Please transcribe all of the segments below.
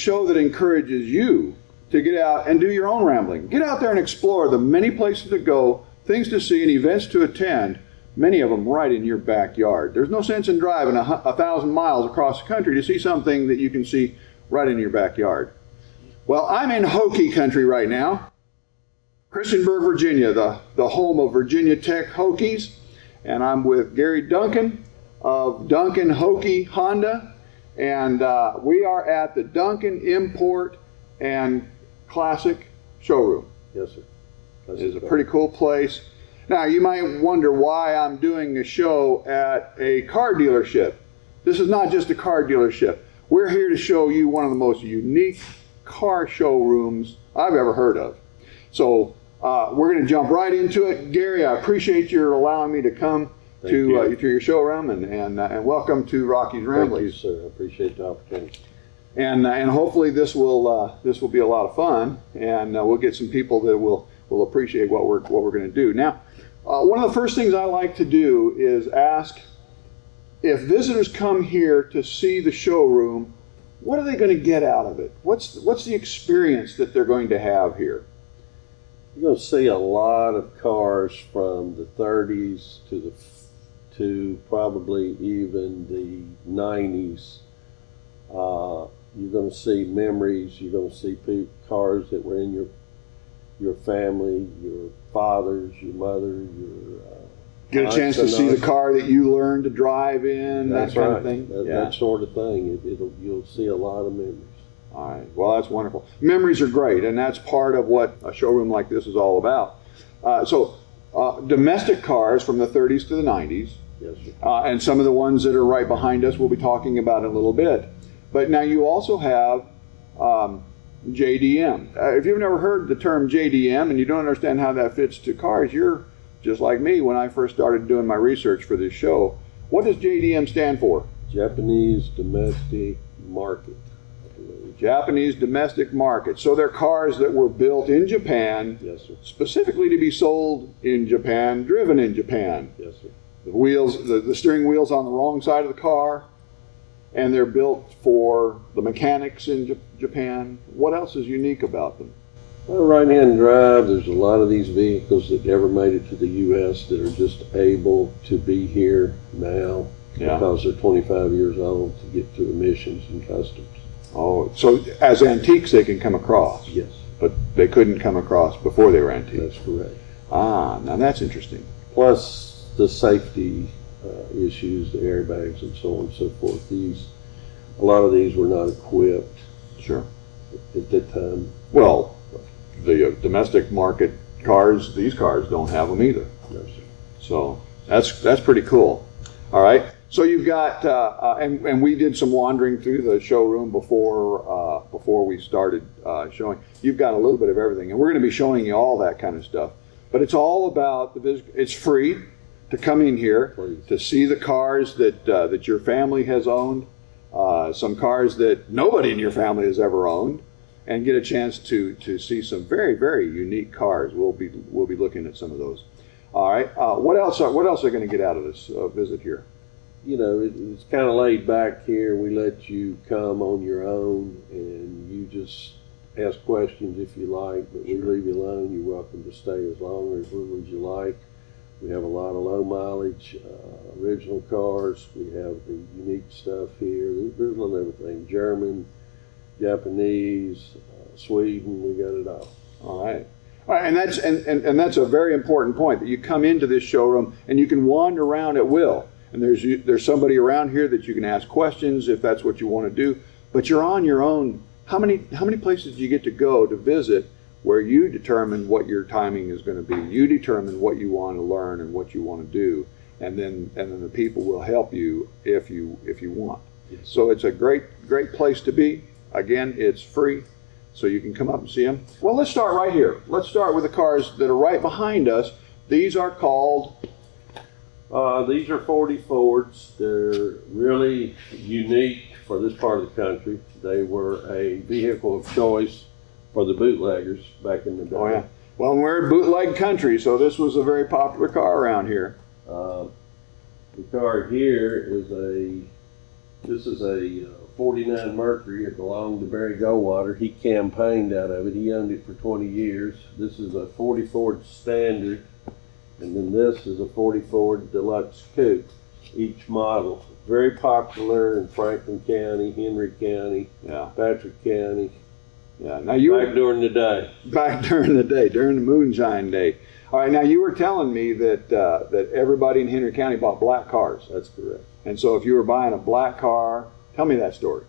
show that encourages you to get out and do your own rambling. Get out there and explore the many places to go, things to see, and events to attend, many of them right in your backyard. There's no sense in driving 1,000 miles across the country to see something that you can see right in your backyard. Well, I'm in Hokie country right now. Christianburg, Virginia, the home of Virginia Tech Hokies. And I'm with Gary Duncan of Duncan Hokie Honda. And we are at the Duncan Import and Classic Showroom. Yes, sir. It's a pretty cool place. Now, you might wonder why I'm doing a show at a car dealership. This is not just a car dealership. We're here to show you one of the most unique car showrooms I've ever heard of. So we're going to jump right into it. Gary, I appreciate your allowing me to come to your showroom, and welcome to Rocky's Ramblings. Thank you, sir. I appreciate the opportunity. And hopefully this will be a lot of fun, and we'll get some people that will appreciate what we're going to do. Now, one of the first things I like to do is ask, if visitors come here to see the showroom, what are they going to get out of it? What's the experience that they're going to have here? You're going to see a lot of cars from the 30s to probably even the 90s. You're going to see memories. You're going to see cars that were in your family, your fathers, your mother, your get a chance to see the car that you learned to drive in, that kind of thing. That sort of thing. You'll see a lot of memories. All right. Well, that's wonderful. Memories are great, and that's part of what a showroom like this is all about. Domestic cars from the 30s to the 90s, yes, sir. And some of the ones that are right behind us we'll be talking about in a little bit. But now you also have JDM. If you've never heard the term JDM and you don't understand how that fits to cars, you're just like me when I first started doing my research for this show. What does JDM stand for? Japanese Domestic Market. Japanese domestic market. So they're cars that were built in Japan, yes, sir. Specifically to be sold in Japan, driven in Japan. Yes, sir. The wheels, the steering wheel's on the wrong side of the car, and they're built for the mechanics in Japan. What else is unique about them? Well, right-hand drive, there's a lot of these vehicles that never made it to the U.S. that are just able to be here now because they're 25 years old to get through emissions and customs. Oh, so as antiques they can come across? Yes. But they couldn't come across before they were antiques? That's correct. Ah, now that's interesting. Plus the safety issues, the airbags and so on and so forth. A lot of these were not equipped. Sure. At that time. Well, the domestic market cars, these cars don't have them either. No, sir. So that's pretty cool. All right. So you've got, and we did some wandering through the showroom before we started showing. You've got a little bit of everything, and we're going to be showing you all that kind of stuff. But it's all about it's free to come in here to see the cars that your family has owned, some cars that nobody in your family has ever owned, and get a chance to see some very, very unique cars. We'll be looking at some of those. All right. What else are going to get out of this visit here? You know, it's kind of laid back here. We let you come on your own, and you just ask questions if you like, but we leave you alone. You're welcome to stay as long or as little as you like. We have a lot of low mileage, original cars. We have the unique stuff here. There's a little everything, German, Japanese, Sweden, we got it all. All right. All right, and that's a very important point, that you come into this showroom and you can wander around at will. And there's somebody around here that you can ask questions if that's what you want to do. But you're on your own. How many places do you get to go to visit where you determine what your timing is going to be? You determine what you want to learn and what you want to do, and then the people will help you if you want. Yes. So it's a great place to be. Again, it's free, so you can come up and see them. Well, let's start right here. Let's start with the cars that are right behind us. These are called. These are 40 Fords. They're really unique for this part of the country. They were a vehicle of choice for the bootleggers back in the day. Oh yeah. Well, we're in bootleg country, so this was a very popular car around here. The car here is this is a '49 Mercury. It belonged to Barry Goldwater. He campaigned out of it. He owned it for 20 years. This is a 40 Ford Standard, and then this is a 40 Ford Deluxe Coupe. Each model very popular in Franklin County, Henry County, Patrick County. Yeah. Now you back during the day. Back during the day, during the moonshine day. All right. Now you were telling me that that everybody in Henry County bought black cars. That's correct. And so if you were buying a black car, tell me that story.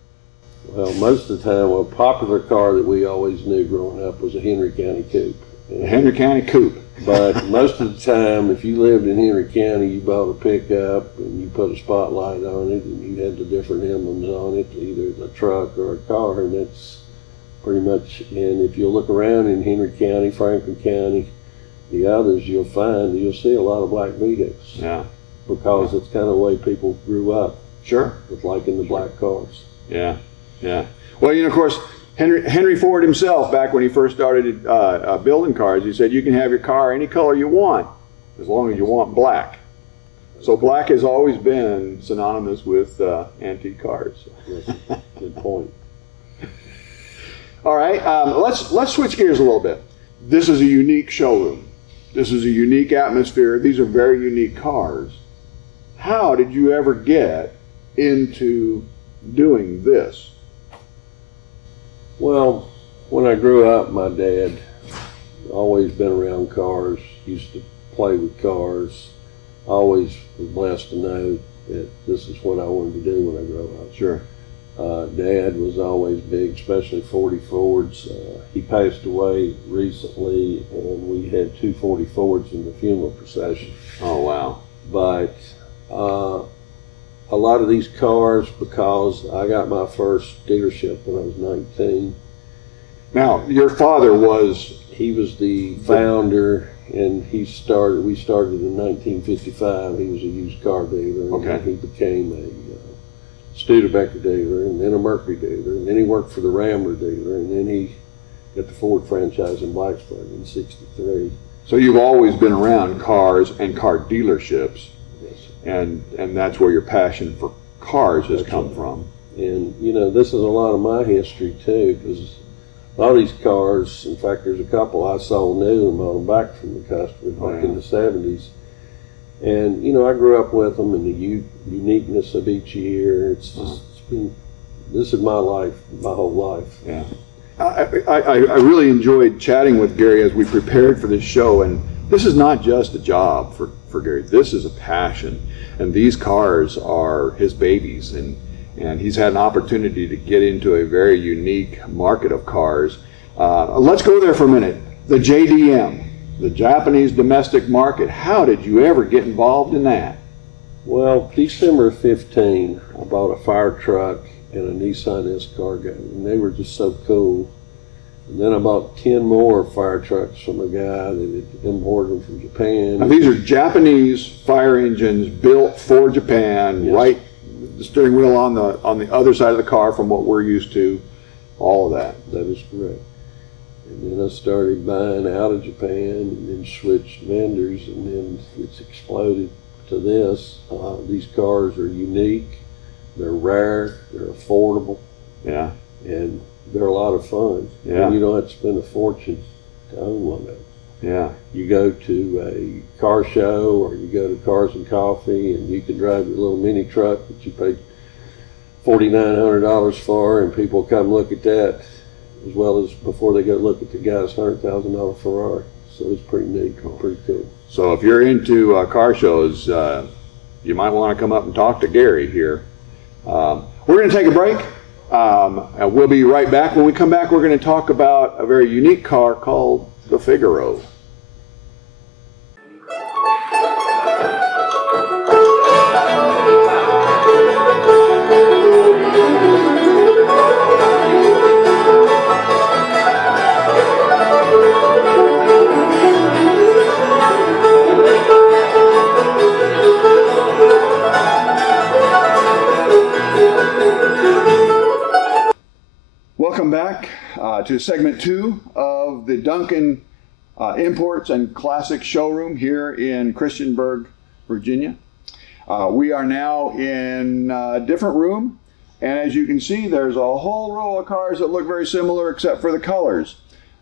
Well, most of the time, a popular car that we always knew growing up was a Henry County Coupe. A Henry County Coupe. But most of the time, if you lived in Henry County, you bought a pickup and you put a spotlight on it and you had the different emblems on it, either a truck or a car, and that's pretty much, and if you look around in Henry County, Franklin County, the others, you'll see a lot of black vehicles. Yeah. Because it's kind of the way people grew up. Sure. With liking the black cars. Yeah, yeah. Well, you know, of course, Henry Ford himself, back when he first started building cars, he said you can have your car any color you want, as long as you want black. So black has always been synonymous with antique cars. Yes. Good point. All right, let's switch gears a little bit. This is a unique showroom. This is a unique atmosphere. These are very unique cars. How did you ever get into doing this? Well, when I grew up, my dad always been around cars, used to play with cars. Always was blessed to know that this is what I wanted to do when I grew up. Sure. Dad was always big, especially 40 Fords. He passed away recently, and we had 2 40 Fords in the funeral procession. Oh, wow. But a lot of these cars, because I got my first dealership when I was 19. Now, your father was... He was the founder, and we started in 1955. He was a used car dealer, okay. And he became a Studebaker dealer, and then a Mercury dealer, and then he worked for the Rambler dealer, and then he got the Ford franchise in Blacksburg in '63. So you've always been around cars and car dealerships. Yes. And that's where your passion for cars has come from. And, you know, this is a lot of my history, too, because a lot of these cars, in fact, there's a couple I sold new and bought them back from the customer back in the 70s. And, you know, I grew up with them and the uniqueness of each year. It's just, this is my life, my whole life. Yeah. I really enjoyed chatting with Gary as we prepared for this show, and this is not just a job for Gary. This is a passion, and these cars are his babies, and he's had an opportunity to get into a very unique market of cars. Let's go there for a minute. The JDM, the Japanese domestic market. How did you ever get involved in that? Well, December 15, I bought a fire truck and a Nissan Escargot, and they were just so cool. And then I bought 10 more fire trucks from a guy that had imported them from Japan. Now, these are Japanese fire engines built for Japan, yes. Right? The steering wheel on the other side of the car from what we're used to, all of that. That is correct. And then I started buying out of Japan and then switched vendors, and then it's exploded to this. These cars are unique, they're rare, they're affordable, yeah, and they're a lot of fun. Yeah. And you don't have to spend a fortune to own one of them. Yeah. You go to a car show or you go to Cars and Coffee, and you can drive your little mini truck that you paid $4,900 for, and people come look at that as well as before they go look at the guy's $100,000 Ferrari. So it's pretty neat, pretty cool. So if you're into car shows, you might want to come up and talk to Gary here. We're going to take a break. And we'll be right back. When we come back, we're going to talk about a very unique car called the Figaro. Welcome back to segment 2 of the Duncan Imports and Classic Showroom here in Christianburg, Virginia. We are now in a different room, And as you can see, there's a whole row of cars that look very similar except for the colors.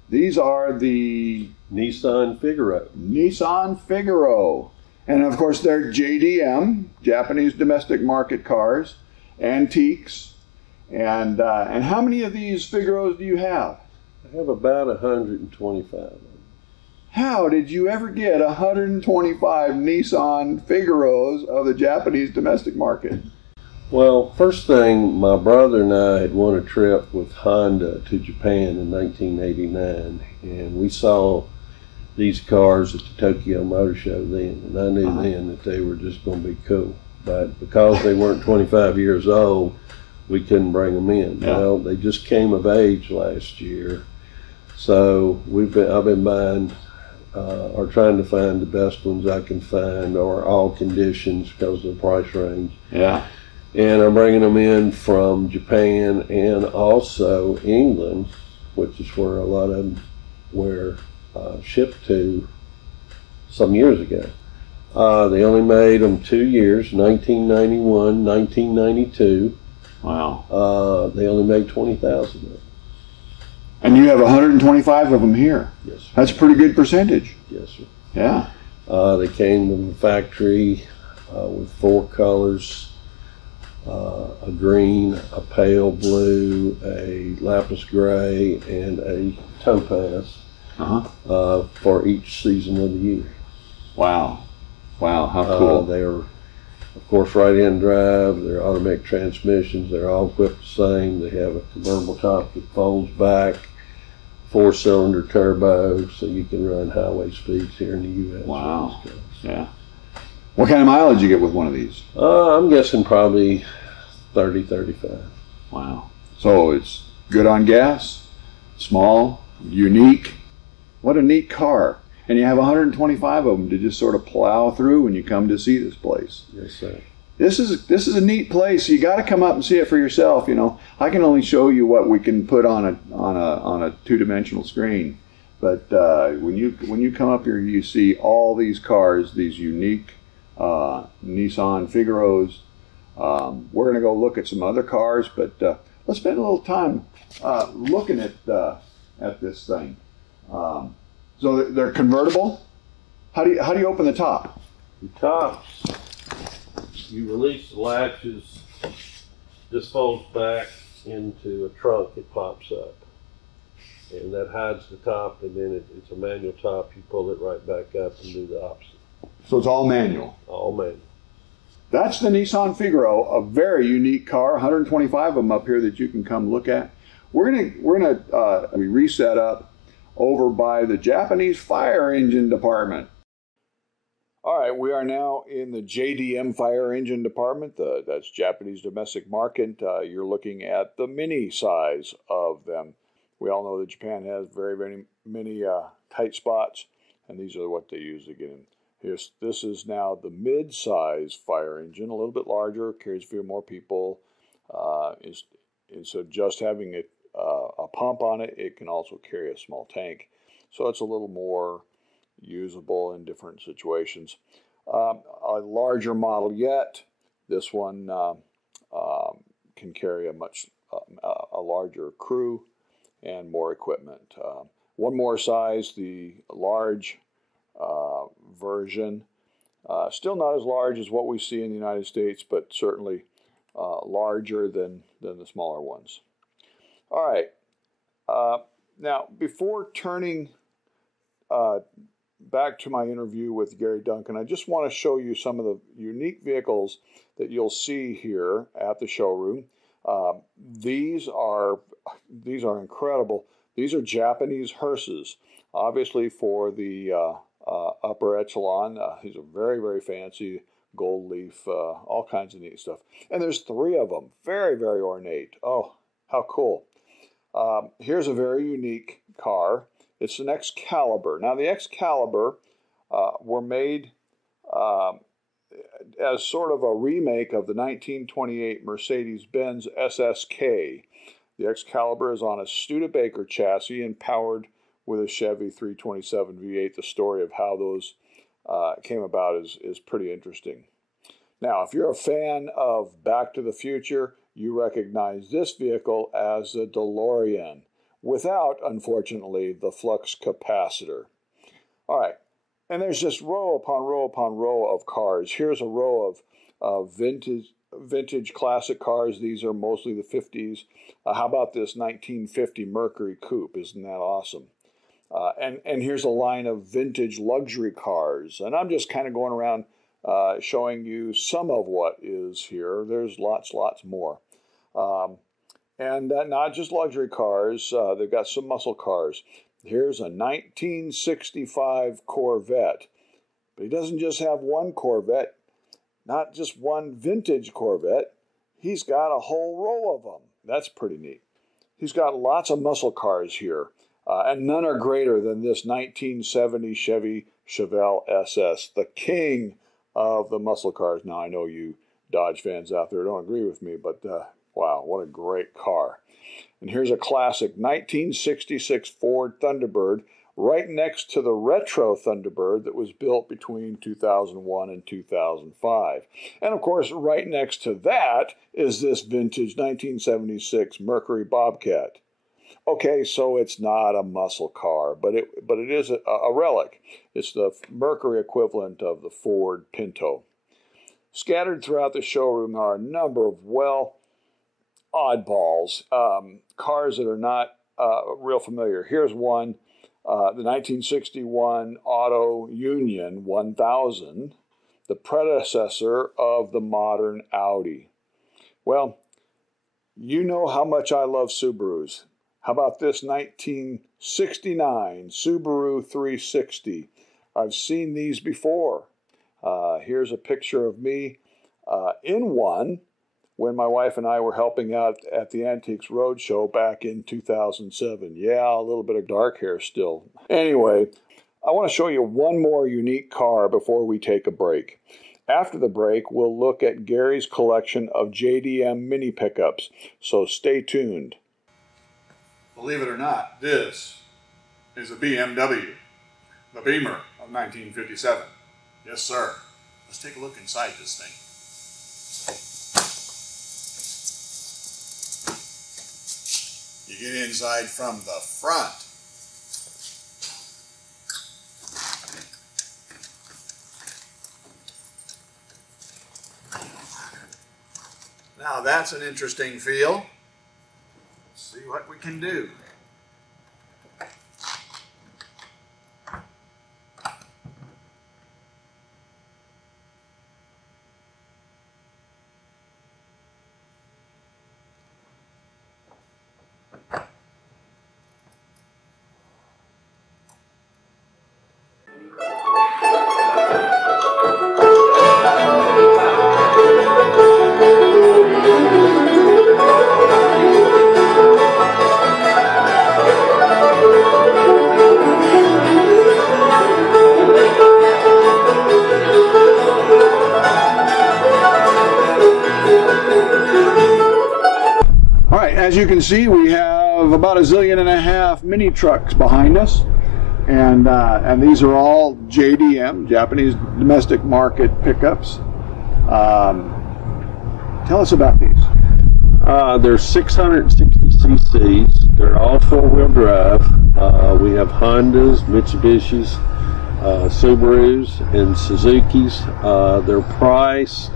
These are the Nissan Figaro. Nissan Figaro. And of course, they're JDM, Japanese domestic market cars, antiques. And how many of these Figaros do you have? I have about 125 of them. How did you ever get 125 Nissan Figaros of the Japanese domestic market? Well, first thing, my brother and I had won a trip with Honda to Japan in 1989, and we saw these cars at the Tokyo Motor Show then, and I knew then that they were just going to be cool. But because they weren't 25 years old, we couldn't bring them in. Yeah. Well, they just came of age last year, so I've been buying or trying to find the best ones I can find, or all conditions because of the price range. Yeah. And I'm bringing them in from Japan and also England, which is where a lot of them were shipped to some years ago. They only made them 2 years, 1991, 1992. Wow. They only made 20,000 of them. And you have 125 of them here. Yes, sir. That's a pretty good percentage. Yes, sir. Yeah. They came from the factory with 4 colors. A green, a pale blue, a lapis gray, and a topaz for each season of the year. Wow. Wow, how cool. They're, of course, right-hand drive. They're automatic transmissions. They're all equipped the same. They have a convertible top that folds back, 4-cylinder turbo, so you can run highway speeds here in the U.S. Wow. Yeah. What kind of mileage you get with one of these? I'm guessing probably 30, 35. Wow. So it's good on gas, small, unique. What a neat car. And you have 125 of them to just sort of plow through when you come to see this place. Yes, sir. This is a neat place. You got to come up and see it for yourself. You know, I can only show you what we can put on a two-dimensional screen. But when you come up here, you see all these cars, these unique Nissan Figaros. We're going to go look at some other cars, but let's spend a little time looking at this thing. So they're convertible. How do you open the top? The tops, you release the latches. This folds back into a trunk. It pops up, and that hides the top. And then it's a manual top. You pull it right back up and do the opposite. So it's all manual. All manual. That's the Nissan Figaro, a very unique car. 125 of them up here that you can come look at. We're gonna reset up over by the Japanese fire engine department. All right, we are now in the JDM fire engine department. That's Japanese domestic market. You're looking at the mini size of them. We all know that Japan has very, very many tight spots, and these are what they use to get in. This is now the mid-size fire engine, a little bit larger, carries a few more people. Instead of just having a pump on it, it can also carry a small tank. So it's a little more usable in different situations. A larger model yet, this one can carry a larger crew and more equipment. One more size, the large version. Still not as large as what we see in the United States, but certainly larger than the smaller ones. All right. Now, before turning back to my interview with Gary Duncan, I just want to show you some of the unique vehicles that you'll see here at the showroom. These are incredible. These are Japanese hearses, obviously for the upper echelon. These are very, very fancy, gold leaf, all kinds of neat stuff. And there's 3 of them, very, very ornate. Oh, how cool. Here's a very unique car. It's an Excalibur. Now, the Excalibur were made as sort of a remake of the 1928 Mercedes-Benz SSK. The Excalibur is on a Studebaker chassis and powered with a Chevy 327 V8. The story of how those came about is pretty interesting. Now, if you're a fan of Back to the Future you recognize this vehicle as a DeLorean, without, unfortunately, the flux capacitor. All right, and there's just row upon row upon row of cars. Here's a row of vintage classic cars. These are mostly the 50s. How about this 1950 Mercury Coupe? Isn't that awesome? And here's a line of vintage luxury cars. And I'm just kind of going around showing you some of what is here. There's lots more. And not just luxury cars. They've got some muscle cars. Here's a 1965 Corvette. But he doesn't just have one Corvette, not just one vintage Corvette. He's got a whole row of them. That's pretty neat. He's got lots of muscle cars here, and none are greater than this 1970 Chevy Chevelle SS, the king of the muscle cars. Now, I know you Dodge fans out there don't agree with me, but wow, what a great car. And here's a classic 1966 Ford Thunderbird right next to the retro Thunderbird that was built between 2001 and 2005. And of course, right next to that is this vintage 1976 Mercury Bobcat. Okay, so it's not a muscle car, but it is a relic. It's the Mercury equivalent of the Ford Pinto. Scattered throughout the showroom are a number of, well, oddballs, cars that are not real familiar. Here's one, the 1961 Auto Union 1000, the predecessor of the modern Audi. Well, you know how much I love Subarus. How about this 1969 Subaru 360? I've seen these before. Here's a picture of me in one when my wife and I were helping out at the Antiques Roadshow back in 2007. Yeah, a little bit of dark hair still. Anyway, I want to show you one more unique car before we take a break. After the break, we'll look at Gary's collection of JDM mini pickups, so stay tuned. Believe it or not, this is a BMW, the Beamer of 1957. Yes, sir. Let's take a look inside this thing. You get inside from the front. Now that's an interesting feel. Let's see what we can do. As you can see, we have about 1.5 zillion mini trucks behind us, and these are all JDM, Japanese domestic market pickups. Tell us about these. They're 660 cc's. They're all four-wheel drive. We have Hondas, Mitsubishis, Subarus, and Suzukis. They're priced.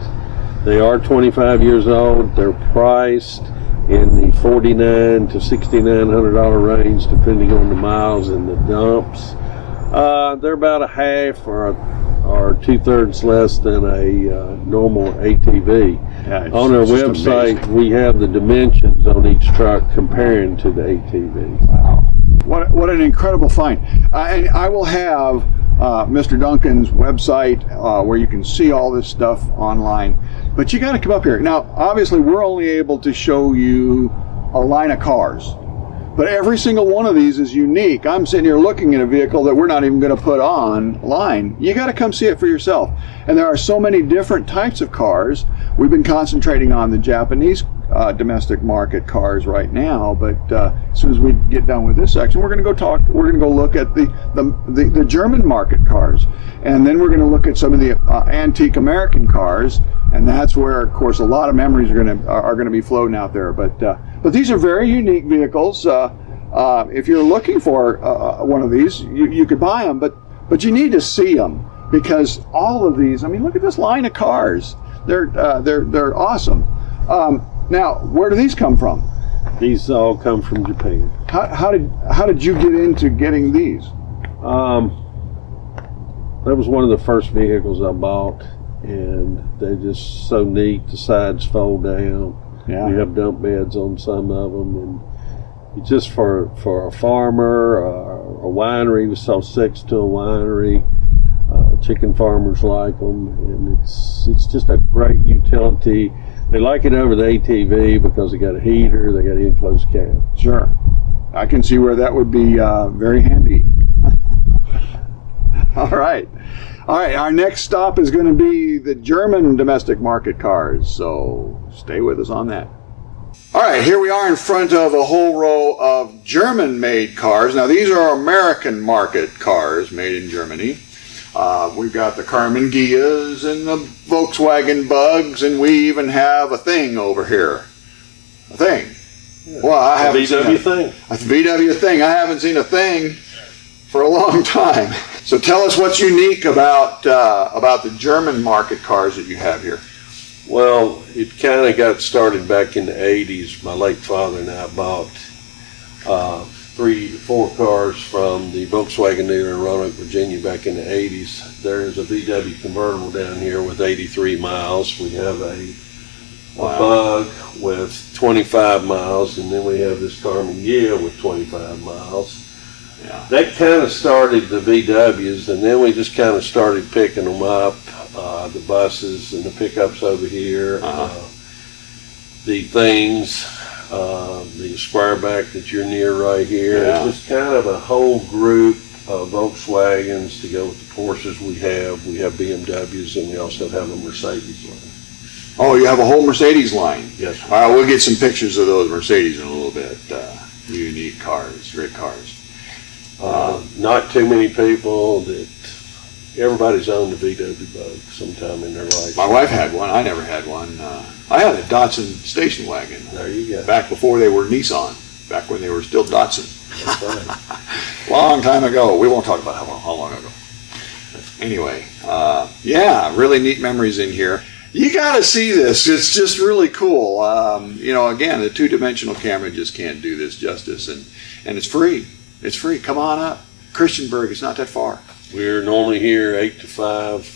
They are 25 years old. They're priced in the $4,900 to $6,900 range, depending on the miles and the dumps. They're about a half or 2/3 less than a normal ATV. Yeah, on our website, amazing. We have the dimensions on each truck comparing to the ATV. Wow, what an incredible find! And I will have Mr. Duncan's website where you can see all this stuff online. But you got to come up here. Now, obviously, we're only able to show you a line of cars. But every single one of these is unique. I'm sitting here looking at a vehicle that we're not even going to put online. You got to come see it for yourself. And there are so many different types of cars. We've been concentrating on the Japanese domestic market cars right now, but as soon as we get done with this section, we're going to go look at the German market cars, and then we're going to look at some of the antique American cars, And that's where, of course, a lot of memories are gonna be floating out there. But these are very unique vehicles. If you're looking for one of these, you could buy them, but you need to see them, because all of these, I mean, look at this line of cars. They're awesome. Now, where do these come from? These all come from Japan. How did you get into getting these? That was one of the first vehicles I bought, and they're just so neat. The sides fold down. Yeah. We have dump beds on some of them, and it's just for a farmer, a winery. We sell six to a winery. Chicken farmers like them, and it's just a great utility. They like it over the ATV because they got a heater, they got an enclosed cab. Sure, I can see where that would be very handy. All right. Our next stop is going to be the German domestic market cars, so stay with us on that. All right, here we are in front of a whole row of German-made cars. Now, these are American market cars made in Germany. We've got the Karmann Ghias and the Volkswagen Bugs, and we even have a thing over here. A thing. Yeah. Well, I haven't VW thing. A VW thing. I haven't seen a thing for a long time. So tell us what's unique about the German market cars that you have here. Well, it kind of got started back in the 80s. My late father and I bought 4 cars from the Volkswagen dealer in Roanoke, Virginia back in the 80s. There is a VW convertible down here with 83 miles. We have a Bug with 25 miles, and then we have this Karmann Ghia with 25 miles. Yeah. That kind of started the VWs, and then we just kind of started picking them up, the buses and the pickups over here, the things, the Squireback that you're near right here. Yeah. It's just kind of a whole group of Volkswagens to go with the Porsches we have. We have BMWs, and we also have a Mercedes line. Oh, you have a whole Mercedes line? Yes. All right, we'll get some pictures of those Mercedes in a little bit. Unique cars, great cars. Not too many people that everybody's owned a VW Bug sometime in their life. My wife had one. I never had one. I had a Datsun station wagon. There you go. Back before they were Nissan. Back when they were still Datsun. That's right. Long time ago. We won't talk about how long ago. Anyway, yeah, really neat memories in here. You got to see this. It's just really cool. Again, the two-dimensional camera just can't do this justice, and it's free. It's free. Come on up. Christianburg, it's not that far. We're normally here 8 to 5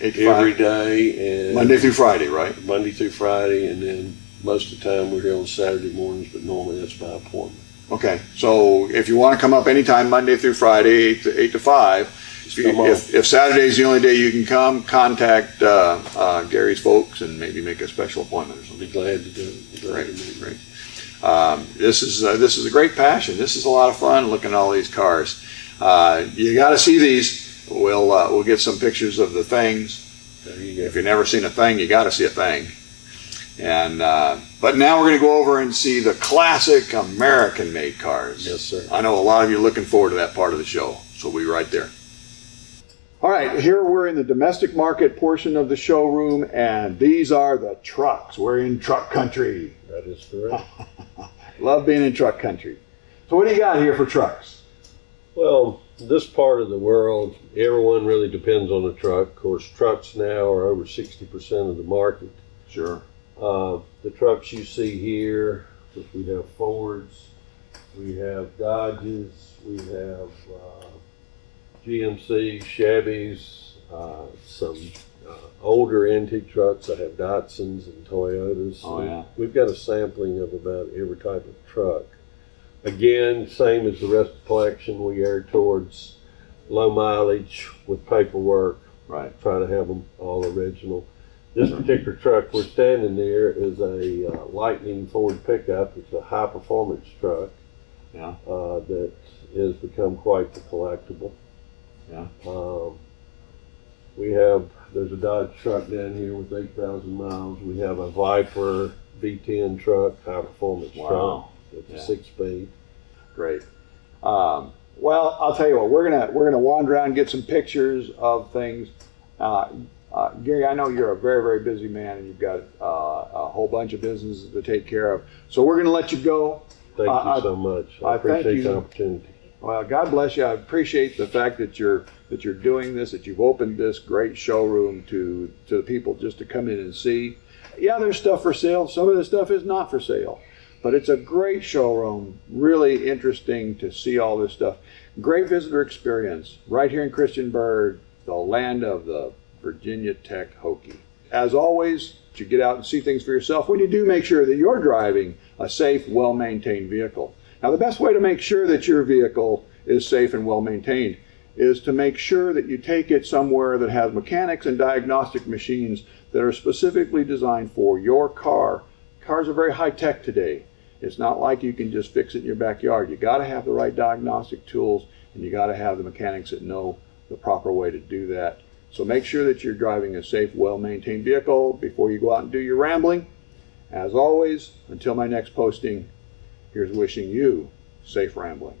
every day. And Monday through Friday, right? Monday through Friday, and then most of the time we're here on Saturday mornings, but normally that's by appointment. Okay, so if you want to come up anytime, Monday through Friday, 8 to 5, if Saturday's the only day you can come, contact Gary's folks and maybe make a special appointment or something. Be glad to do it. Great. This is a great passion. This is a lot of fun looking at all these cars. You got to see these. We'll get some pictures of the things. There you go. If you've never seen a thing, you got to see a thing. And but now we're going to go over and see the classic American-made cars. Yes, sir. I know a lot of you are looking forward to that part of the show, so we'll be right there. All right, here we're in the domestic market portion of the showroom, and these are the trucks. We're in truck country. That is correct. Love being in truck country. So what do you got here for trucks? Well, this part of the world, everyone really depends on a truck. Of course, trucks now are over 60% of the market. Sure. The trucks you see here, we have Fords, we have Dodges, we have GMC, Chevys, some older antique trucks. I have Datsuns and Toyotas. Oh, yeah. We've got a sampling of about every type of truck. Again, same as the rest of the collection, we err towards low mileage with paperwork. Right. Try to have them all original. This particular truck we're standing there is a Lightning Ford pickup. It's a high performance truck. Yeah. That has become quite the collectible. Yeah. There's a Dodge truck down here with 8,000 miles. We have a Viper V10 truck, high performance truck. It's a 6-speed. Great. Well, I'll tell you what, we're gonna wander around and get some pictures of things. Gary, I know you're a very, very busy man, and you've got a whole bunch of businesses to take care of. So we're going to let you go. Thank you so much. I appreciate the opportunity. Well, God bless you. I appreciate the fact that you're doing this, that you've opened this great showroom to the people just to come in and see. Yeah, there's stuff for sale. Some of the stuff is not for sale, but it's a great showroom. Really interesting to see all this stuff. Great visitor experience right here in Christianburg, the land of the Virginia Tech Hokie. As always, you get out and see things for yourself. When you do, make sure that you're driving a safe, well-maintained vehicle. Now, the best way to make sure that your vehicle is safe and well-maintained is to make sure that you take it somewhere that has mechanics and diagnostic machines that are specifically designed for your car. Cars are very high-tech today. It's not like you can just fix it in your backyard. You got to have the right diagnostic tools, and you got to have the mechanics that know the proper way to do that. So make sure that you're driving a safe, well-maintained vehicle before you go out and do your rambling. As always, until my next posting, here's wishing you safe rambling.